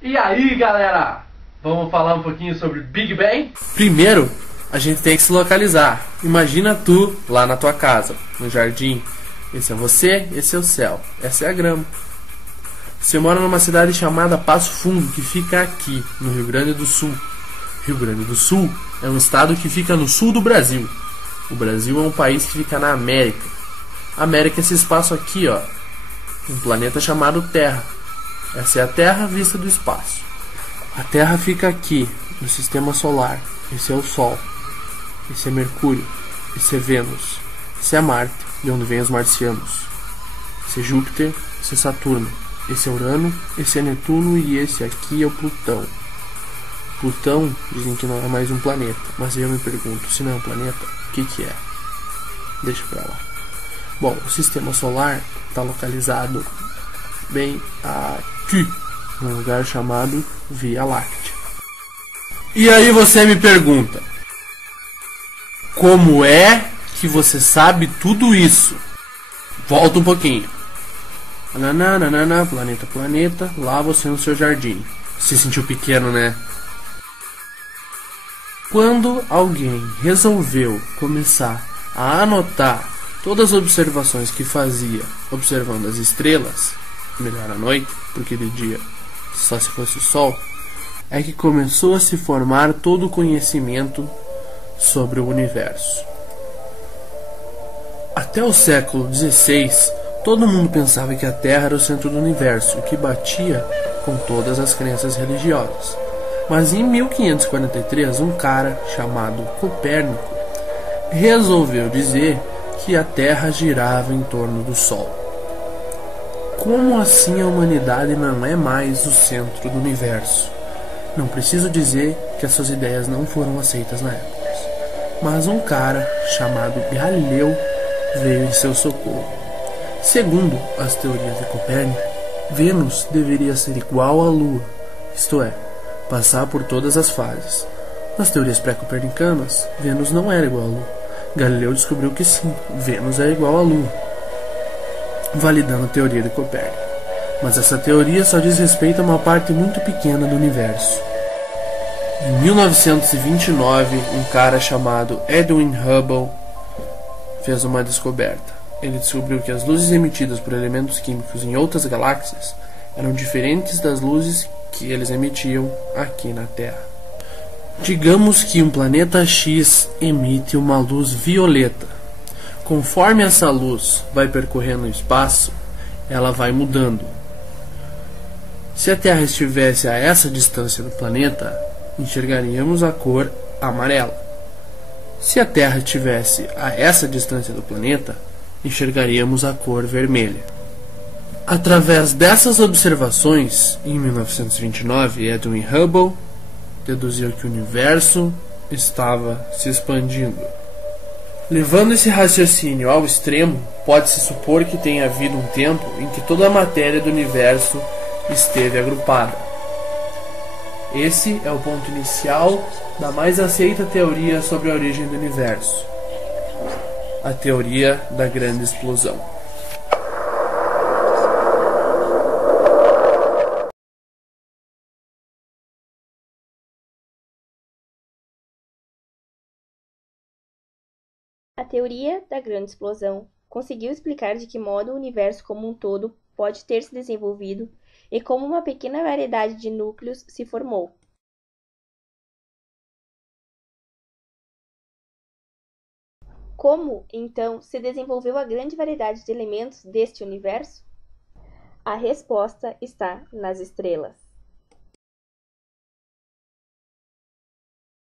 E aí, galera? Vamos falar um pouquinho sobre Big Bang? Primeiro, a gente tem que se localizar. Imagina tu lá na tua casa, no jardim. Esse é você, esse é o céu, essa é a grama. Você mora numa cidade chamada Passo Fundo, que fica aqui, no Rio Grande do Sul. Rio Grande do Sul é um estado que fica no sul do Brasil. O Brasil é um país que fica na América. A América é esse espaço aqui, ó. Um planeta chamado Terra. Essa é a Terra vista do espaço. A Terra fica aqui, no sistema solar. Esse é o Sol. Esse é Mercúrio. Esse é Vênus. Esse é Marte, de onde vêm os marcianos. Esse é Júpiter. Esse é Saturno. Esse é Urano. Esse é Netuno. E esse aqui é o Plutão. Plutão dizem que não é mais um planeta. Mas eu me pergunto, se não é um planeta, o que é? Deixa pra lá. Bom, o sistema solar está localizado bem aqui, num lugar chamado Via Láctea. E aí você me pergunta, como é que você sabe tudo isso? Volta um pouquinho. Nananana, planeta, planeta, lá você no seu jardim. Se sentiu pequeno, né? Quando alguém resolveu começar a anotar todas as observações que fazia observando as estrelas, melhor à noite, porque de dia só se fosse o sol, é que começou a se formar todo o conhecimento sobre o universo. Até o século XVI, todo mundo pensava que a Terra era o centro do universo, o que batia com todas as crenças religiosas. Mas em 1543, um cara chamado Copérnico resolveu dizer que a Terra girava em torno do Sol. Como assim a humanidade não é mais o centro do universo? Não preciso dizer que as suas ideias não foram aceitas na época. Mas um cara chamado Galileu veio em seu socorro. Segundo as teorias de Copérnico, Vênus deveria ser igual à Lua, isto é, passar por todas as fases. Nas teorias pré-copernicanas, Vênus não era igual à Lua. Galileu descobriu que sim, Vênus é igual à Lua, validando a teoria de Copérnico. Mas essa teoria só diz respeito a uma parte muito pequena do universo. Em 1929, um cara chamado Edwin Hubble fez uma descoberta. Ele descobriu que as luzes emitidas por elementos químicos em outras galáxias eram diferentes das luzes que eles emitiam aqui na Terra. Digamos que um planeta X emite uma luz violeta. Conforme essa luz vai percorrendo o espaço, ela vai mudando. Se a Terra estivesse a essa distância do planeta, enxergaríamos a cor amarela. Se a Terra estivesse a essa distância do planeta, enxergaríamos a cor vermelha. Através dessas observações, em 1929, Edwin Hubble deduziu que o universo estava se expandindo. Levando esse raciocínio ao extremo, pode-se supor que tenha havido um tempo em que toda a matéria do universo esteve agrupada. Esse é o ponto inicial da mais aceita teoria sobre a origem do universo, a teoria da grande explosão. A teoria da grande explosão conseguiu explicar de que modo o universo como um todo pode ter se desenvolvido e como uma pequena variedade de núcleos se formou. Como, então, se desenvolveu a grande variedade de elementos deste universo? A resposta está nas estrelas.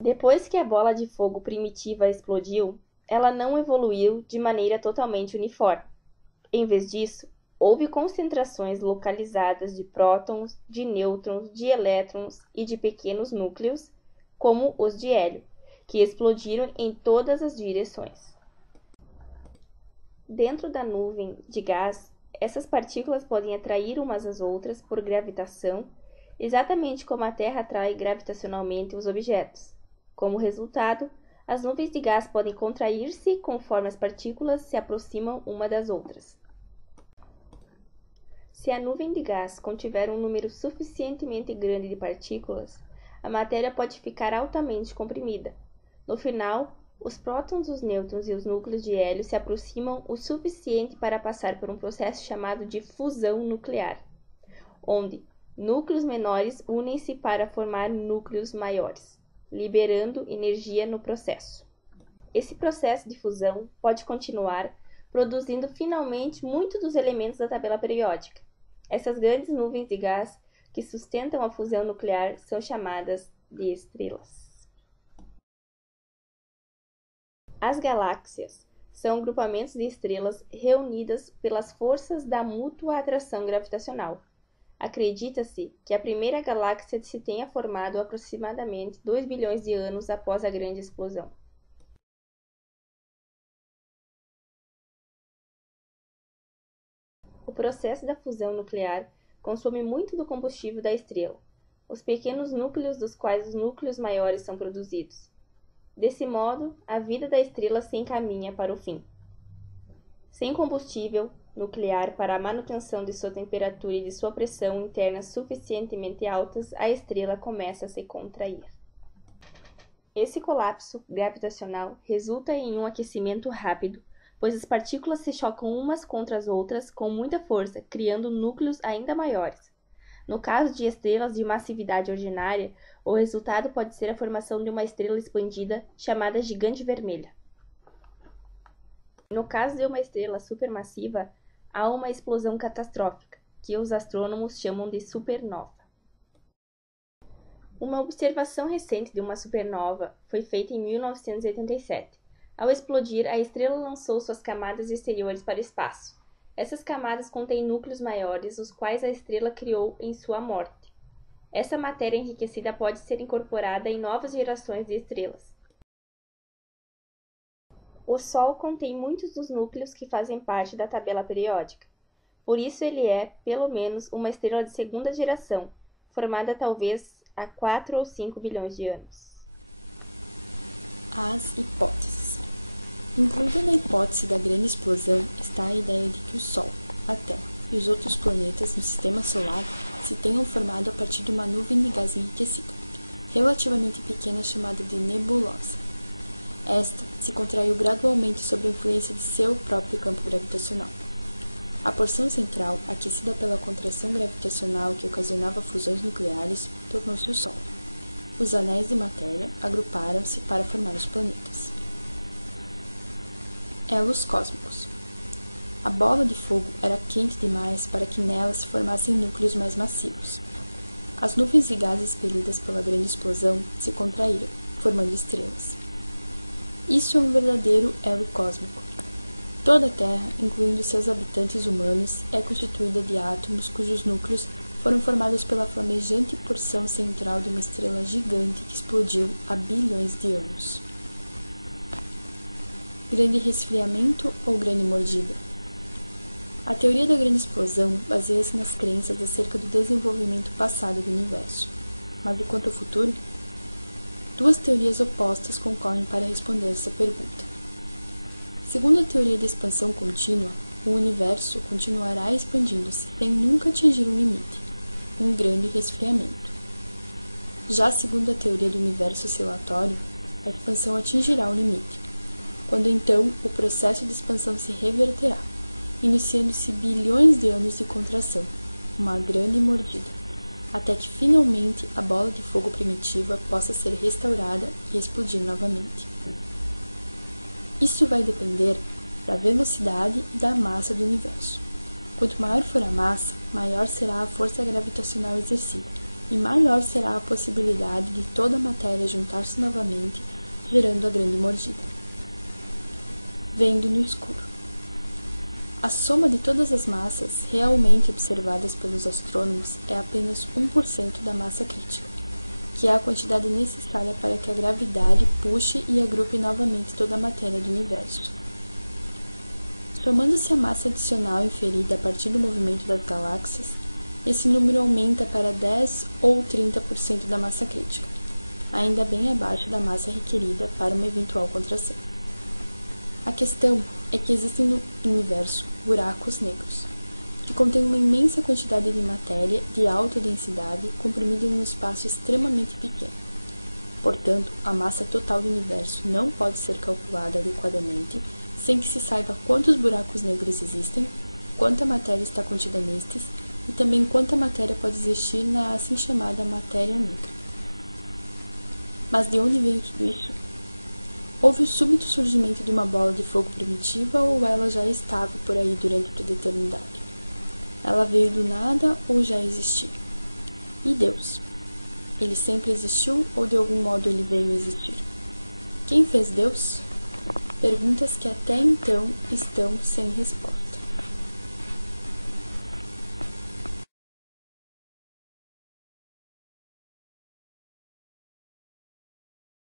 Depois que a bola de fogo primitiva explodiu, ela não evoluiu de maneira totalmente uniforme. Em vez disso, houve concentrações localizadas de prótons, de nêutrons, de elétrons e de pequenos núcleos, como os de hélio, que explodiram em todas as direções. Dentro da nuvem de gás, essas partículas podem atrair umas às outras por gravitação, exatamente como a Terra atrai gravitacionalmente os objetos. Como resultado, as nuvens de gás podem contrair-se conforme as partículas se aproximam uma das outras. Se a nuvem de gás contiver um número suficientemente grande de partículas, a matéria pode ficar altamente comprimida. No final, os prótons, os nêutrons e os núcleos de hélio se aproximam o suficiente para passar por um processo chamado de fusão nuclear, onde núcleos menores unem-se para formar núcleos maiores, liberando energia no processo. Esse processo de fusão pode continuar, produzindo finalmente muitos dos elementos da tabela periódica. Essas grandes nuvens de gás que sustentam a fusão nuclear são chamadas de estrelas. As galáxias são grupamentos de estrelas reunidas pelas forças da mútua atração gravitacional. Acredita-se que a primeira galáxia se tenha formado aproximadamente 2 bilhões de anos após a grande explosão. O processo da fusão nuclear consome muito do combustível da estrela, os pequenos núcleos dos quais os núcleos maiores são produzidos. Desse modo, a vida da estrela se encaminha para o fim. Sem combustível nuclear para a manutenção de sua temperatura e de sua pressão interna suficientemente altas, a estrela começa a se contrair. Esse colapso gravitacional resulta em um aquecimento rápido, pois as partículas se chocam umas contra as outras com muita força, criando núcleos ainda maiores. No caso de estrelas de massividade ordinária, o resultado pode ser a formação de uma estrela expandida chamada gigante vermelha. No caso de uma estrela supermassiva, há uma explosão catastrófica, que os astrônomos chamam de supernova. Uma observação recente de uma supernova foi feita em 1987. Ao explodir, a estrela lançou suas camadas exteriores para o espaço. Essas camadas contêm núcleos maiores, os quais a estrela criou em sua morte. Essa matéria enriquecida pode ser incorporada em novas gerações de estrelas. O Sol contém muitos dos núcleos que fazem parte da tabela periódica. Por isso ele é, pelo menos, uma estrela de segunda geração, formada talvez há 4 ou 5 bilhões de anos. As hipóteses. Incluída na hipótese da grande explosão está a ideia de que o Sol, a Terra e os outros planetas no Sistema Solar se tenham formado a partir de uma nuvem de gás enriquecida, relativamente pequena chamada de nebulosa. Esta se contraiu gradualmente sob a influência de seu próprio campo gravitacional. A porção central, aquecida pela contração gravitacional que ocasionava fusões nucleares, tornou-se o Sol. Os anéis de matéria agruparam-se para formar os planetas. Elos cósmicos. A bola de fogo era quente demais para que nela se formassem núcleos mais massivos. As nuvens de gás expelidas pela grande explosão se contraíram, formando estrelas. Isso é um verdadeiro elo cósmico. Toda a Terra, incluindo seus habitantes humanos, é constituída de átomos cujos núcleos foram formados pela flamejante porção central de uma estrela gigante que explodiu há bilhões de anos. Grande resfriamento ou grande mordida? A teoria da grande explosão baseia-se nas crenças acerca do desenvolvimento passado do universo. Mas e quanto ao futuro? Duas teorias opostas concorrem para responder essa pergunta. Segundo a teoria da expansão contínua, o universo continuará expandindo-se sem nunca atingir um limite, um grande resfriamento. Já segundo a teoria do universo oscilatório, a expansão atingirá um limite, quando então o processo de expansão se reverterá, iniciando-se bilhões de anos de contração, uma grande mordida, até que finalmente a bola de fogo primitiva possa ser restaurada e explodir novamente. Isso vai depender da velocidade e da massa do universo. Quanto maior for a massa, maior será a força gravitacional exercida, e maior será a possibilidade de toda a matéria juntar-se novamente, gerando a grande mordida. Vendo no escuro. A soma de todas as massas realmente observadas pelos astrônomos é apenas 1% da massa crítica, que é a quantidade necessária para que a gravidade puxe e agrupe novamente toda a matéria do universo. Somando-se a massa adicional inferida a partir do movimento das galáxias, esse número aumenta para 10 ou 30% da massa crítica, ainda bem abaixo da massa requerida para uma eventual contração. A questão é que existem no universo buracos negros, que contém uma imensa quantidade de matéria de alta densidade comprimida em um espaço extremamente pequeno. Portanto, a massa total do universo não pode ser calculada adequadamente sem que se saiba quantos buracos negros existem, quanta matéria está contida nestes e também quanta matéria pode existir na assim chamada matéria negra. Mas de onde veio tudo isso? Houve o súbito surgimento de uma bola de fogo primitiva ou ela já estava por aí durante toda a eternidade? Ela veio do nada ou já existia? E Deus? Ele sempre existiu ou de algum modo ele veio a existir? Quem fez Deus? Perguntas que até então estão sem resposta.